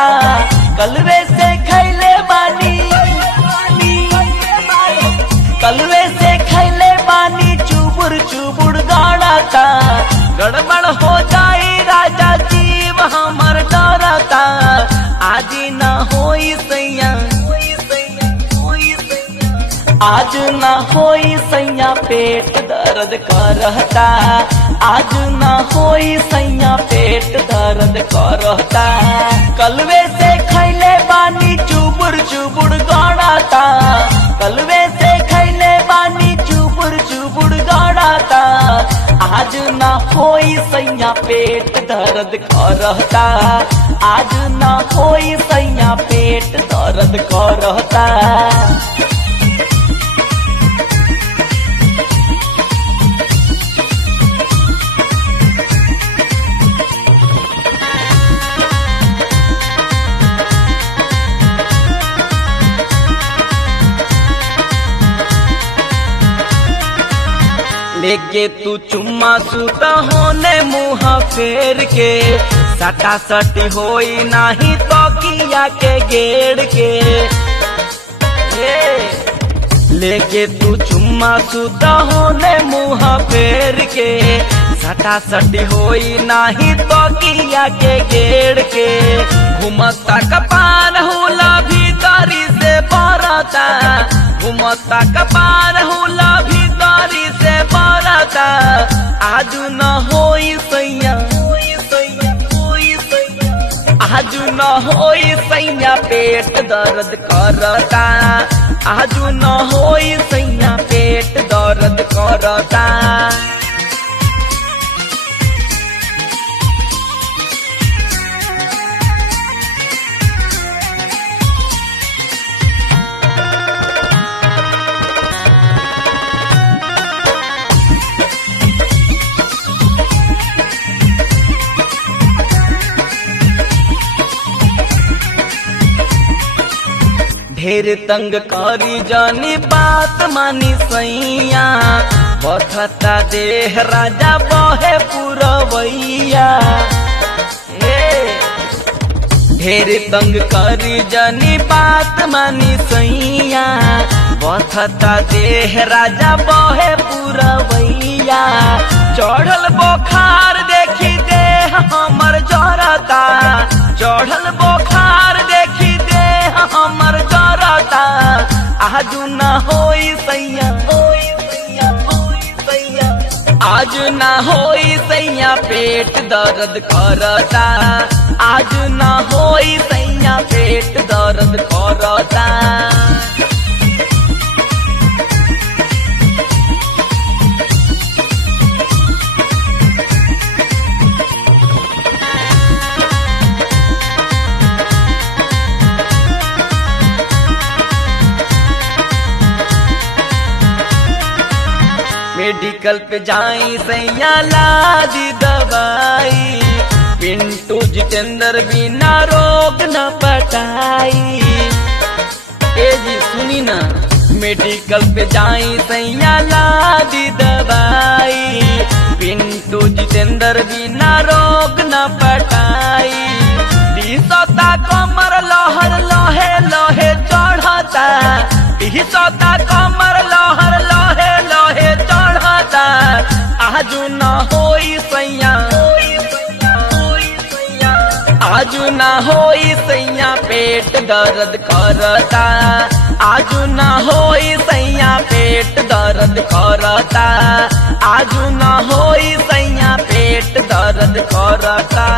करता। कलवे से खैले बानी, कलवे से खैले बानी, चुबुर चुबुर गाड़ता। गड़बड़ हो जाई राजा जीव हमर डरता। आज न होई सैया, आज न होई सैया पेट दर्द करता। आज न होई सैया पेट दर्द करता। कलवे से खैले बानी, चुबुर चुबुर गाड़ता। कलवे से खैले बानी, चुबुर चुबुर गाड़ता। आज न होई सैया पेट दर्द करता। आज न होई सैया पेट दर्द करता। लेके तू चुम्मा सूता होने मुँह फेर के। सटा सटी होई नाही तो किया के गेड़ के। लेके तू चुम्मा सूता होने मुँह फेर के। सटा सटी होई नाही तो किया के गेड़ के। घुमता कपार होला भीतरी से बरता। घुमता कपार होला भीतरी से बरता। आज न होई सैया, आज न होई सैया पेट दर्द करता। आज न होई सैया पेट दर्द करता। ढेर तंग करी जानी बात मानी सैया। बथता देह राजा बहे पुरवैया। ढेर तंग करी जानी बात मानी सैया। बथता देह राजा बहे पुरवैया। चढ़ल बोखार देखी देह हमर जरता। चढ़ल बोखार देखी देह हमर जरता। आज न होई सैया, आज न होई सैया पेट दर्द करता। आज न होई सैया पेट दर्द करता। मेडिकल पे जाई सैया लादी दवाई। पिंटू जितेंद्र बिना रोग न पटाई। ए जी सुनी ना, मेडिकल पे जाई सैया लादी दवाई। पिंटू जितेंद्र बिना रोग न पटाई। दिसता कमर लहर लहे लहे चढ़ता। दिसता कमर लहर लहे लहे चढ़ता। आज न होई सैया, आज न होई सैया पेट दर्द करता। आज न होई सैया पेट दर्द करता। आज न होई सैया पेट दर्द करता।